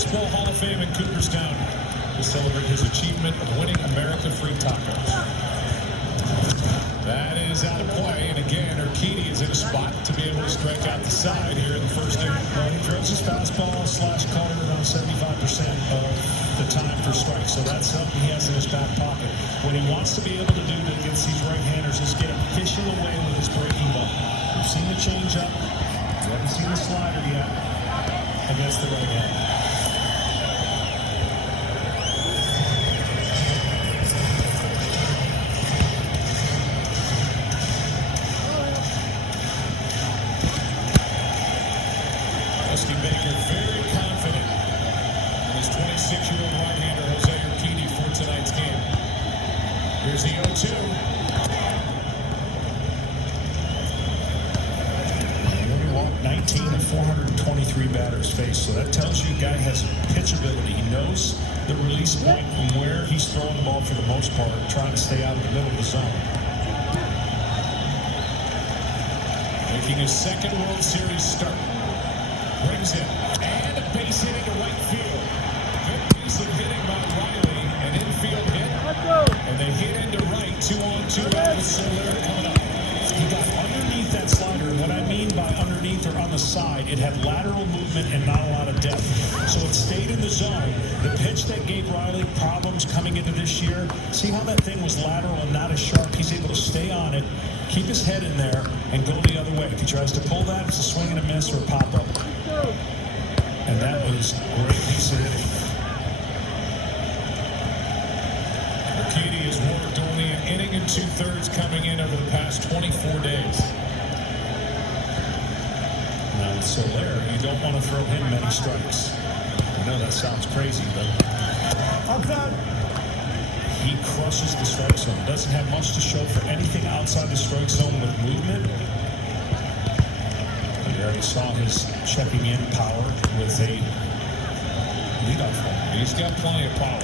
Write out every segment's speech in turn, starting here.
Baseball Hall of Fame in Cooperstown to celebrate his achievement of winning America free tacos. That is out of play, and again, Urquidy is in a spot to be able to strike out the side here in the first inning. Well, he throws his fastball / cutter around 75% of the time for strikes, so that's something he has in his back pocket. What he wants to be able to do against these right-handers is get him fishing away with his breaking ball. We've seen the changeup. We haven't seen the slider yet against the right-hander. Dusty Baker very confident in his 26-year-old right-hander, Jose Urquidy, for tonight's game. Here's the 0-2. He only walked 19 of 423 batters faced, so that tells you a guy has pitchability. He knows the release point and where he's throwing the ball for the most part, trying to stay out of the middle of the zone. Making his second World Series start. Brings it, and a base hit into right field. Good piece of hitting by Riley, an infield hit, and they hit into right, 2-on-2 out with Soler coming up. He got underneath that slider. What I mean by underneath or on the side, it had lateral movement and not a lot of depth. So it stayed in the zone. The pitch that gave Riley problems coming into this year, see how that thing was lateral and not as sharp? He's able to stay on it, keep his head in there, and go the other way. If he tries to pull that, it's a swing and a miss or a pop-up. And that was a great piece of hitting. Urquidy has worked only an inning and 2/3 coming in over the past 24 days. Now with Soler, you don't want to throw him many strikes. I know that sounds crazy, but he crushes the strike zone. Doesn't have much to show for anything outside the strike zone with movement. We already saw his checking in power with a leadoff home. He's got plenty of power.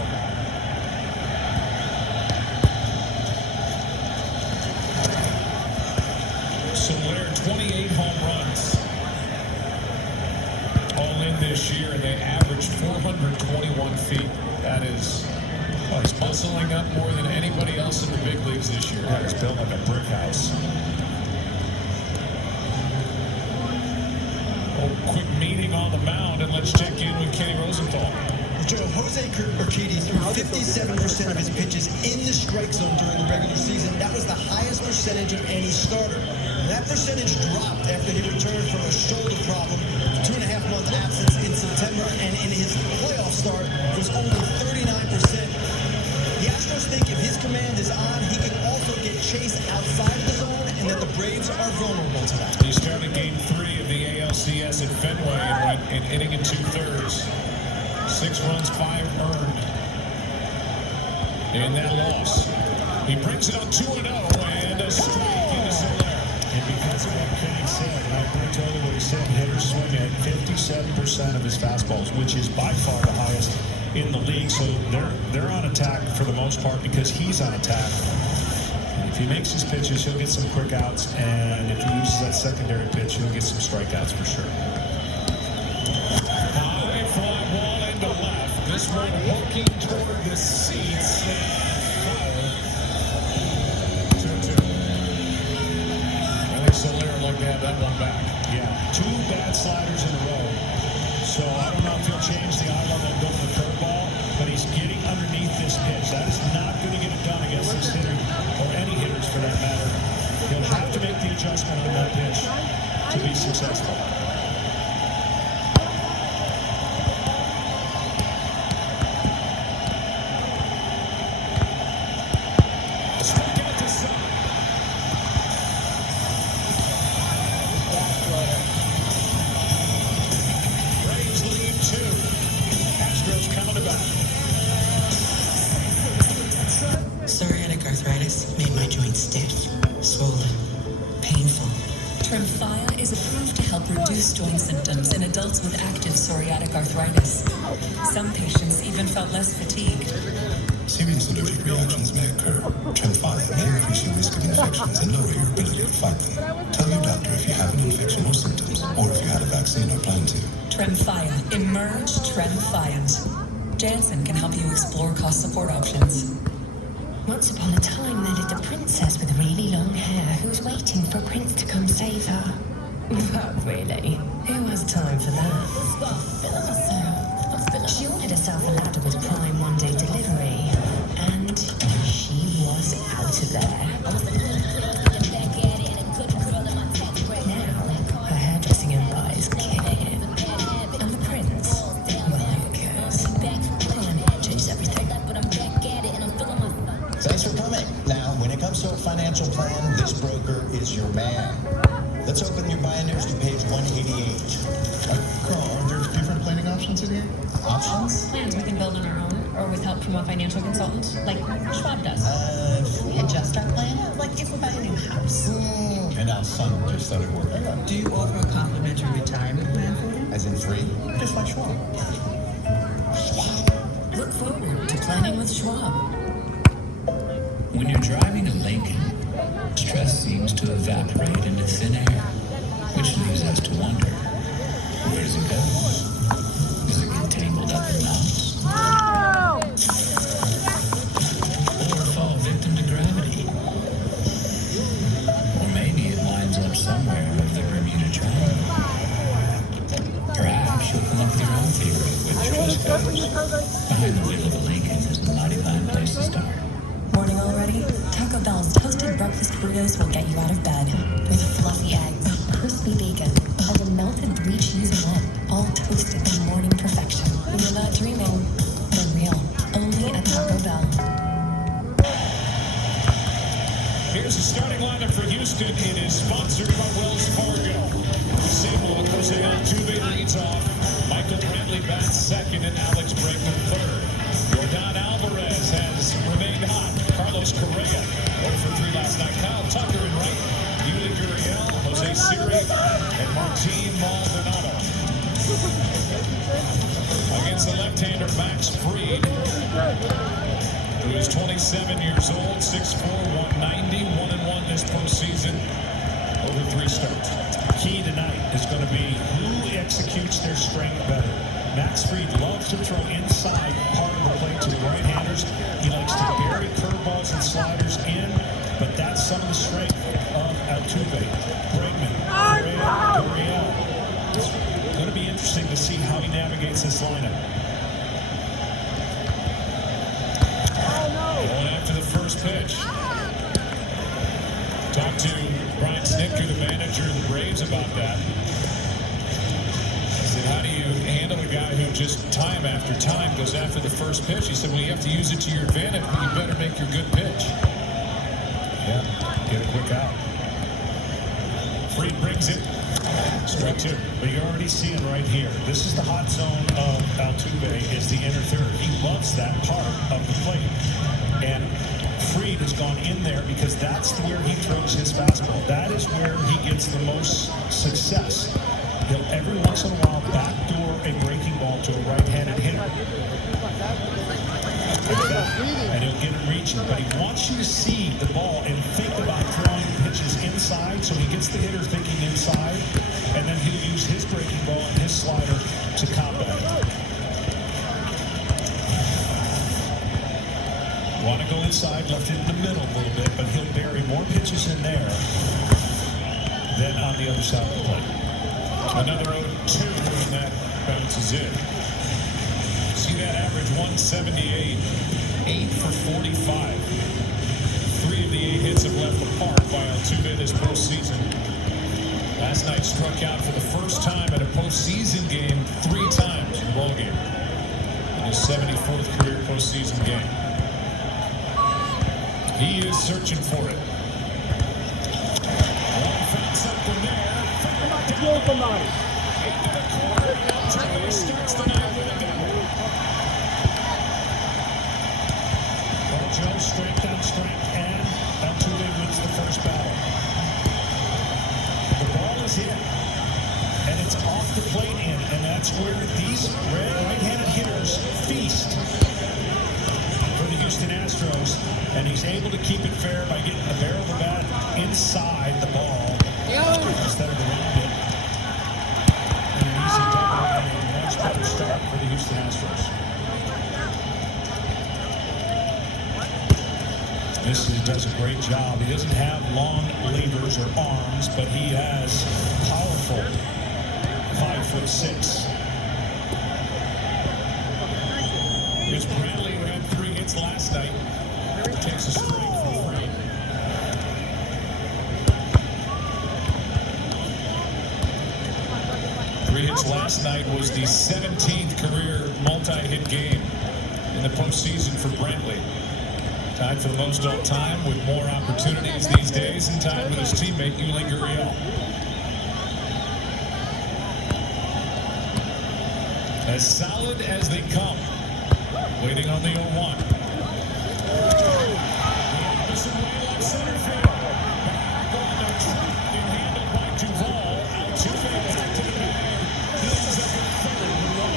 Soler, 28 home runs. All in this year, and they averaged 421 feet. That is, he's bustling up more than anybody else in the big leagues this year. He's built like a brick house. Quick meeting on the mound, and let's check in with Kenny Rosenthal. Joe, Jose Urquidy threw 57% of his pitches in the strike zone during the regular season. That was the highest percentage of any starter. And that percentage dropped after he returned from a shoulder problem, 2.5-month absence in September, and in his playoff start, it was only 39%. The Astros think if his command is on, he can also get chased outside of the zone, and that the Braves are vulnerable to that. He started Game 3 of the ALCS at Fenway and went an inning and 2/3. 6 runs, 5 earned in that loss. He brings it on 2-0 and a strike into Soler. And because of what Kenny said, and I agree totally what he said, hitters swing at 57% of his fastballs, which is by far the highest in the league. So they're on attack for the most part because he's on attack. And if he makes his pitches, he'll get some quick outs, and if he uses that secondary pitch, he'll get some strikeouts for sure. High fly ball into left. This one working toward the seats. Foul. 2-2. I think Soler would like to have that one back. Yeah, 2 bad sliders in a row. So I don't know if he'll change the eye level and go for the curveball, but he's getting underneath this pitch. That is not going to get it done against this hitter, or any hitters for that matter. He'll have to make the adjustment on that pitch to be successful. Strike out to center. Braves lead 2. Astros coming back. Psoriatic arthritis made my joints stiff, swollen, painful. Tremfya is approved to help reduce joint symptoms in adults with active psoriatic arthritis. Some patients even felt less fatigued. Serious allergic reactions may occur. Tremfya may increase your risk of infections and lower your ability to fight them. Tell your doctor if you have an infection or symptoms, or if you had a vaccine or plan to. Tremfya. Emerge Tremfyant. Jansen can help you explore cost support options. Once upon a time, there lived a princess with really long hair who was waiting for a prince to come save her. But really, who has time for that? So, she ordered herself a ladder with Prime one-day delivery, and she was out of there. Now, her hairdressing empire is killing it. And the prince, well, who cares? Prime changed everything. Thanks for coming. Now, when it comes to a financial plan, this broker is your man. Let's open your Bioneers to page 188. Carl, are there different planning options in here? Options? Plans we can build on our own or with help from a financial consultant, like Schwab does. Can we adjust our plan? Like if we buy a new house. And our son just started working. Do you offer a complimentary retirement plan for him? As in free? Just like Schwab. Look forward to planning with Schwab. When you're driving a Lincoln, stress seems to evaporate into thin air, which leaves us to wonder, where does it go? Does it get tangled up in knots? Or fall victim to gravity? Or maybe it winds up somewhere over the Bermuda Triangle. Perhaps you'll come up with your own theory of which choice goes. Behind the wheel of a Lincoln is a mighty fine place to start. Morning already? Taco Bell's toasted breakfast burritos will get you out of bed. With fluffy eggs, crispy bacon, and a melted 3-cheese bun. All toasted to morning perfection. You're not dreaming. They're real. Only at Taco Bell. Here's the starting lineup for Houston. It is sponsored by Wells Fargo. Seymour, Jose Altuve leads off. Michael Brantley bats second and Alex Bregman third. Yordan Alvarez has remained hot. Carlos Correa, 1 for 3 last night. Kyle Tucker in right. Yuli Gurriel, Jose Siri, and Martin Maldonado. Against the left-hander Max Fried, who is 27 years old, 6'4", 190, 1-1 this postseason, over 3 starts. Key tonight is going to be who executes their strength better. Max Fried loves to throw inside part of the plate to the right-handers. He likes to bury curveballs and sliders in, but that's some of the strength of Altuve, Bregman, Correa, Gurriel. It's going to be interesting to see how he navigates this lineup. Going after the first pitch. Talked to Brian Snitker, the manager of the Braves, about that. I said, how do you handle a guy who just time after time goes after the first pitch? He said, well, you have to use it to your advantage, but you better make your good pitch. Yeah, get a quick out. Fried brings it. Strike 2. But you're already seeing right here, this is the hot zone of Altuve, is the inner third. He loves that part of the plate. And Fried has gone in there because that's where he throws his fastball. That is where he gets the most success. He'll every once in a while backdoor a breaking ball to a right-handed hitter. And he'll get it reaching. But he wants you to see the ball and think about throwing pitches inside, so he gets the hitter thinking inside, and then he'll use his breaking ball and his slider to combat it. Want to go inside, left it in the middle a little bit, but he'll bury more pitches in there than on the other side of the plate. Another 0-2, and that bounces in. See that average, 178, 8 for 45. 3 of the 8 hits have left the park by Altuve this postseason. Last night struck out for the first time at a postseason game 3 times in a ball game. In his 74th career postseason game. He is searching for it. One fence up from there. Into the corner. Altuve starts the night with a double. Paul Joe, strength on strength, and Altuve wins the first battle. The ball is hit, and it's off the plate in, and that's where these right-handed hitters feast for the Houston Astros, and he's able to keep it fair by getting the barrel of the bat inside the ball instead of around it. And an easy double and Houston Astros. This does a great job. He doesn't have long levers or arms, but he has powerful 5'6". Here's Bradley, who had 3 hits last night. Takes a strike for 3. Three hits last night was the 17th career multi-hit game in the postseason for Brantley. Tied for the most all time with more opportunities these days and tied with his teammate Yuli Gurriel. As solid as they come. Waiting on the 0-1. Opposite way left center field. Back on the track and handled by Duvall. Altuve back to the bag. He ends up in third with a run.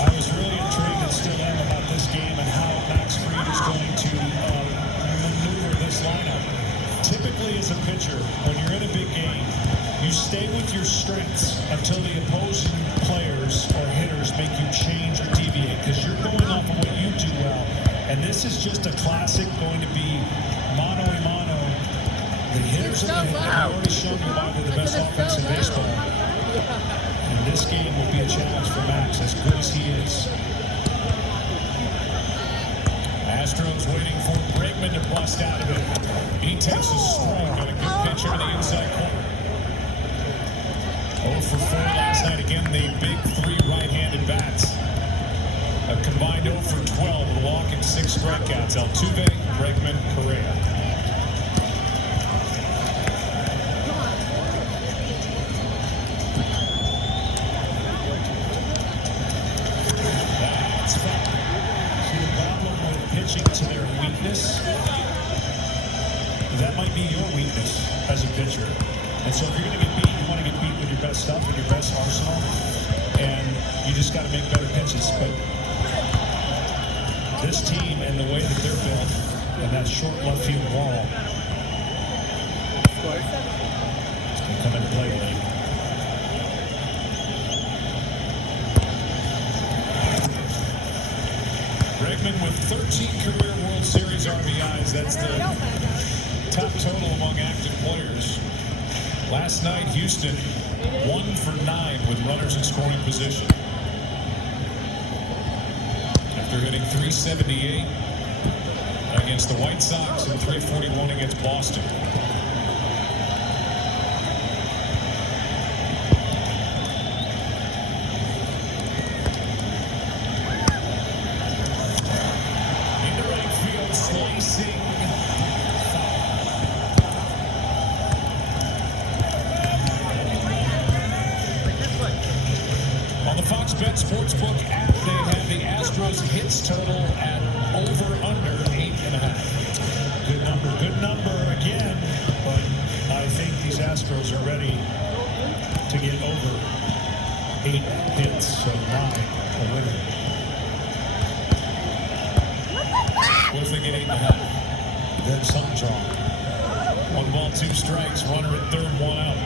I was really intrigued and still am about this game and how Max Fried is going to maneuver this lineup. Typically, as a pitcher, when you're in a big game, you stay with your strengths until the opposing players or hitters make you change or deviate, because you're going off of what you do well. And this is just a classic, going to be mano a mano. The hitters have already shown you why they're the best offense in baseball. And this game will be a challenge for Max, as good as he is. Astros waiting for Bregman to bust out of it. He takes a swing at a good pitcher in the inside corner. 0 for 4 last night. Again, the big 3 right-handed bats. A combined 0 for 12, a walk and 6 strikeouts. Altuve, Bregman, Correa. That's fine. See the problem with pitching to their weakness? That might be your weakness as a pitcher. And so if you're going to get beat, you want to get beat with your best stuff and your best arsenal. And you just got to make better pitches. But this team and the way that they're built and that short left field wall, it's going to come into play late. Bregman with 13 career World Series RBIs. That's the top total among active players. Last night, Houston 1 for 9 with runners in scoring position. After hitting .378 against the White Sox and .341 against Boston. Into right field, slicing. On the Fox Bet Sportsbook app, they have the Astros hits total at over/under 8.5. Good number again, but I think these Astros are ready to get over 8 hits, so 9 a winner. What if they get 8.5? Then something's wrong. 1 ball, 2 strikes, runner at third, 1 out.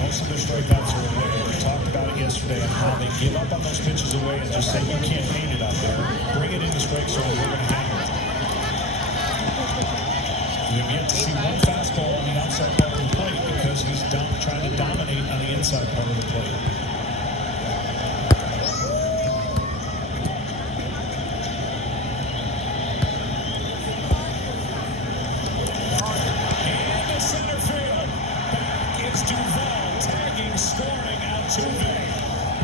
Most of their strikeouts are away. We talked about it yesterday on how they give up on those pitches away and just say, you can't paint it out there. Bring it in the strike zone, we're going to hang it. We have yet to see one fastball on the outside part of the plate because he's trying to dominate on the inside part of the plate. Scoring Altuve,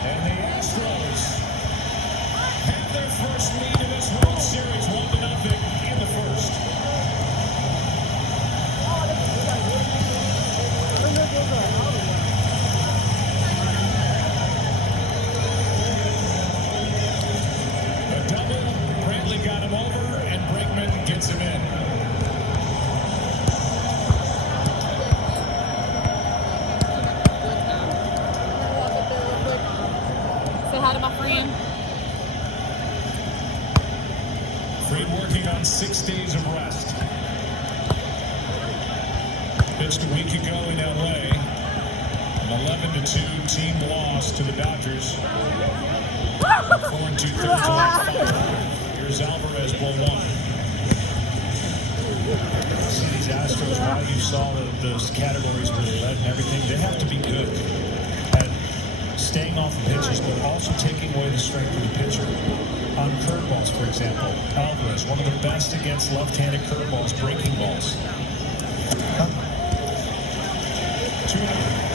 and the Astros have their first lead in this World Series, 1-0 in the first. on 6 days of rest. Pitched a week ago in L.A. An 11-2 team loss to the Dodgers. 4 2/3 to left 5. Here's Alvarez, ball 1. See these Astros, why you saw those categories where they led and everything. They have to be good at staying off the pitches, but also taking away the strength of the pitcher. On curveballs, for example, Alvarez, one of the best against left-handed curveballs, breaking balls. 2-0.